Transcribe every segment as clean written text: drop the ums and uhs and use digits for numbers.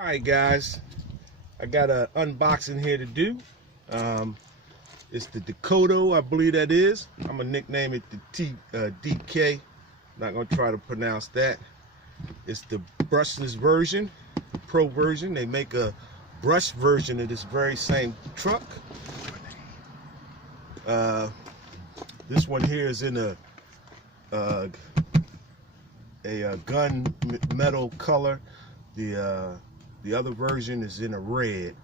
Alright guys, I got an unboxing here to do. It's the dukono, I believe that is. I'm gonna nickname it the DK. Not gonna try to pronounce that. It's the brushless version, the pro version. They make a brush version of this very same truck. This one here is in a gun metal color. The other version is in a red.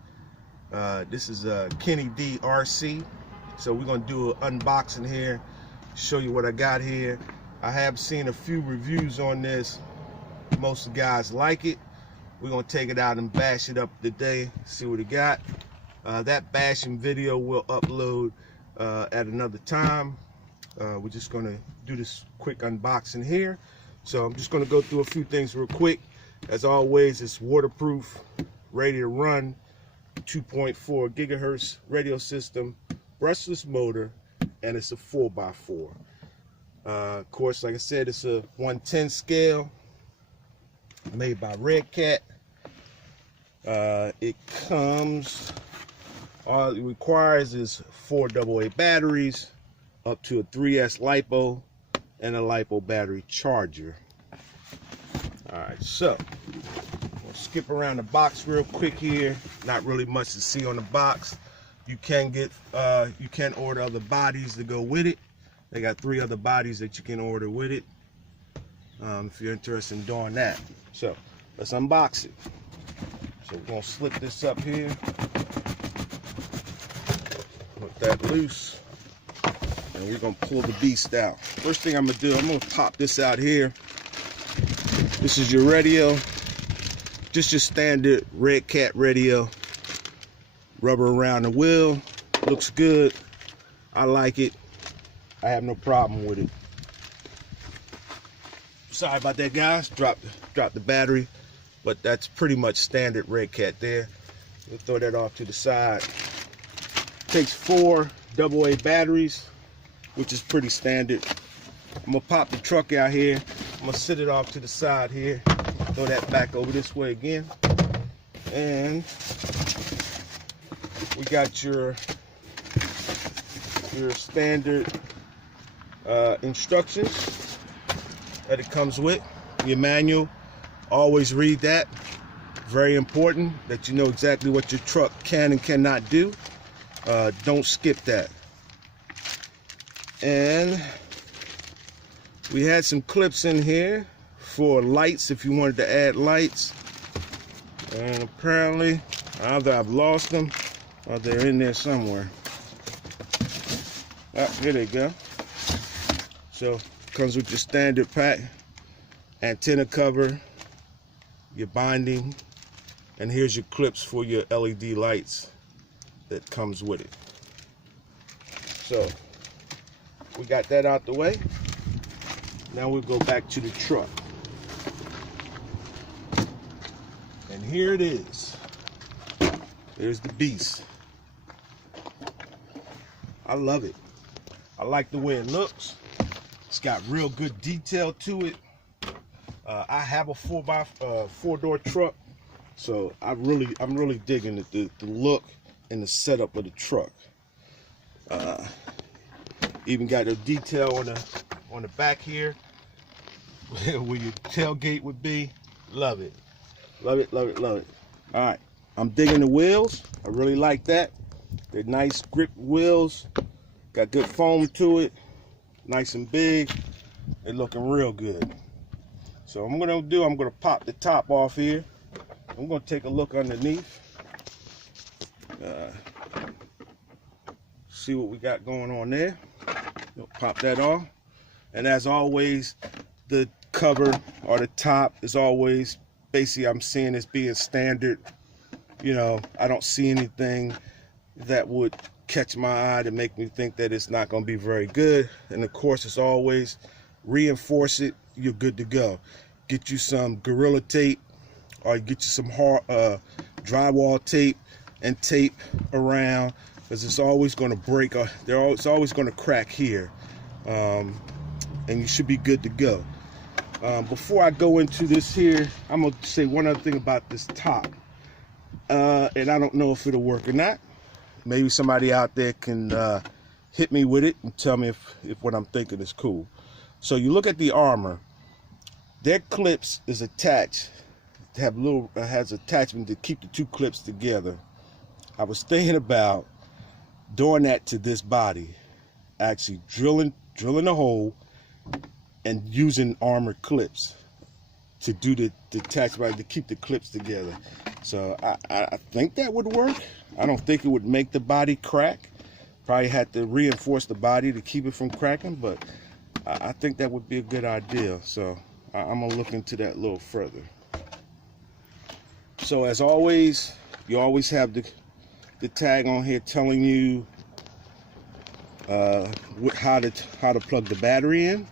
This is a Kenny D RC. So we're gonna do an unboxing here, show you what I got here. I have seen a few reviews on this. Most of the guys like it. We're gonna take it out and bash it up today, see what it got. That bashing video we'll upload at another time. We're just gonna do this quick unboxing here. So I'm just gonna go through a few things real quick. As always, it's waterproof, ready to run, 2.4 gigahertz radio system, brushless motor, and it's a 4x4. Of course, like I said, it's a 110 scale, made by Redcat. It comes, all it requires is 4 AA batteries, up to a 3S LiPo, and a LiPo battery charger. Alright, so we'll skip around the box real quick here. Not really much to see on the box. You can order other bodies to go with it. They got 3 other bodies that you can order with it, if you're interested in doing that. So let's unbox it. So we're gonna slip this up here, put that loose, and we're gonna pull the beast out. First thing I'm gonna do, I'm gonna pop this out here. This is your radio, just your standard Redcat radio. Rubber around the wheel, looks good. I like it. I have no problem with it. Sorry about that, guys. Dropped the battery, but that's pretty much standard Redcat there. We'll throw that off to the side. Takes 4 AA batteries, which is pretty standard. I'm gonna pop the truck out here. I'm gonna sit it off to the side here. Throw that back over this way again. And we got your standard instructions that it comes with. Your manual, always read that. Very important that you know exactly what your truck can and cannot do. Don't skip that. And we had some clips in here for lights if you wanted to add lights. And apparently, either I've lost them or they're in there somewhere. Ah, here they go. So, comes with your standard pack, antenna cover, your binding, and here's your clips for your LED lights that comes with it. So, we got that out the way. Now we'll go back to the truck. And here it is. There's the beast. I love it. I like the way it looks. It's got real good detail to it. I have a 4x4 truck, so I'm really digging the look and the setup of the truck. Even got a detail on the back here where your tailgate would be. Love it. Love it, love it, love it. All right, I'm digging the wheels. I really like that. They're nice grip wheels. Got good foam to it. Nice and big. They're looking real good. So what I'm gonna pop the top off here. I'm gonna take a look underneath. See what we got going on there. We'll pop that off. And as always, the cover or the top is always, basically I'm seeing as being standard. You know, I don't see anything that would catch my eye to make me think that it's not going to be very good. And of course, as always, reinforce it, you're good to go. Get you some Gorilla tape, or get you some hard drywall tape and tape around, because it's always going to break. It's always going to crack here, and you should be good to go. Before I go into this here, I'm going to say one other thing about this top. and I don't know if it'll work or not. Maybe somebody out there can hit me with it and tell me if what I'm thinking is cool. So you look at the armor. Their clips is attached. Has attachment to keep the two clips together. I was thinking about doing that to this body, actually drilling a hole and using armor clips to do the attachment to keep the clips together. So I think that would work. I don't think it would make the body crack. Probably had to reinforce the body to keep it from cracking, but I think that would be a good idea. So I'm gonna look into that a little further. So as always, you always have the tag on here telling you how to plug the battery in.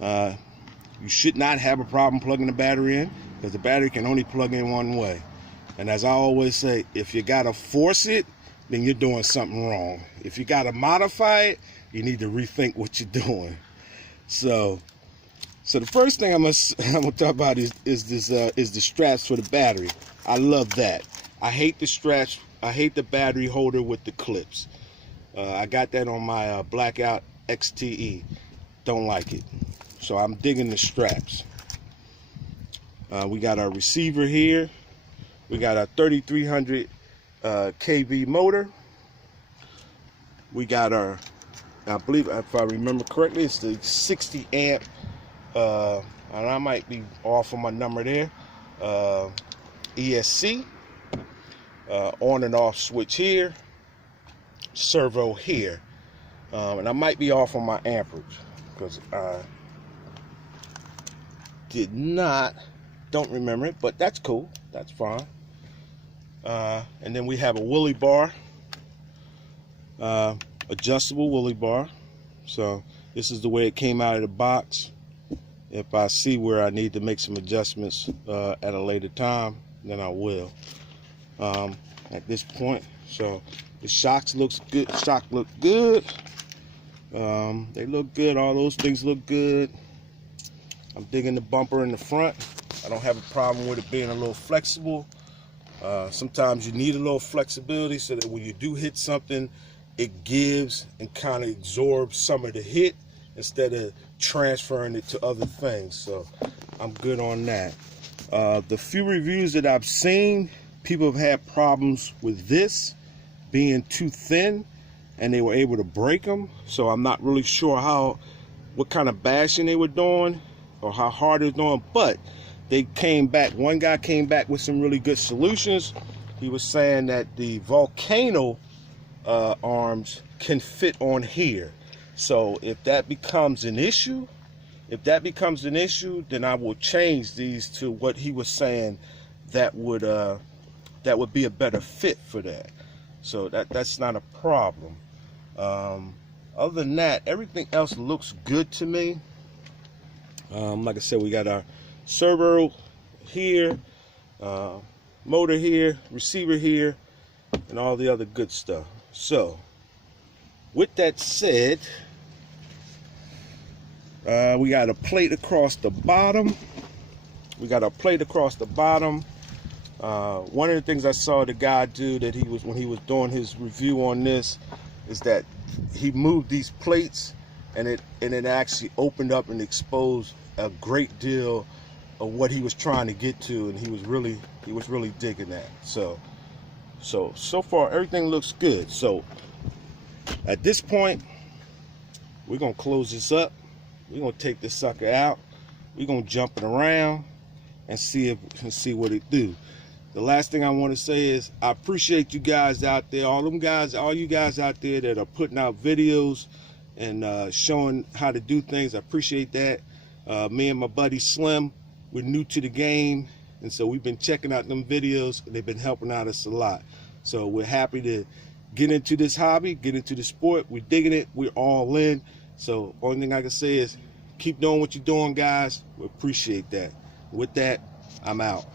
You should not have a problem plugging the battery in, because the battery can only plug in one way. And as I always say, if you gotta force it, then you're doing something wrong. If you gotta modify it, you need to rethink what you're doing. So the first thing I'm gonna talk about is the straps for the battery. I love that. I hate the straps. I hate the battery holder with the clips. I got that on my Blackout XTE. Don't like it. So I'm digging the straps. We got our receiver here. We got our 3300 kV motor. We got our, I believe, if I remember correctly, it's the 60 amp. And I might be off on my number there. ESC. On and off switch here. Servo here. And I might be off on my amperage, because I don't remember it, but that's cool. That's fine. And then we have a Willy bar, adjustable Willy bar. So this is the way it came out of the box. If I see where I need to make some adjustments at a later time, then I will. At this point, so the shocks looks good. Shock look good. They look good. All those things look good. I'm digging the bumper in the front. I don't have a problem with it being a little flexible. Sometimes you need a little flexibility so that when you do hit something, it gives and kind of absorbs some of the hit instead of transferring it to other things. So I'm good on that. The few reviews that I've seen, people have had problems with this being too thin, and they were able to break them. So I'm not really sure what kind of bashing they were doing or how hard it was doing, but they came back. One guy came back with some really good solutions. He was saying that the Volcano arms can fit on here. So if that becomes an issue, then I will change these to what he was saying that would be a better fit for that. So that's not a problem. Other than that, everything else looks good to me. Like I said, we got our servo here, motor here, receiver here, and all the other good stuff. So with that said, we got a plate across the bottom. One of the things I saw the guy do when he was doing his review on this is that he moved these plates, and it actually opened up and exposed a great deal of what he was trying to get to, and he was really digging that. So far everything looks good. So at this point, we're gonna close this up. We're gonna take this sucker out. We're gonna jump it around and see what it do. The last thing I want to say is I appreciate you guys out there, all you guys out there that are putting out videos and showing how to do things. I appreciate that. Me and my buddy Slim, we're new to the game, and so we've been checking out them videos, and they've been helping out us a lot. So we're happy to get into this hobby, get into the sport. We're digging it. We're all in. So only thing I can say is keep doing what you're doing, guys. We appreciate that. With that, I'm out.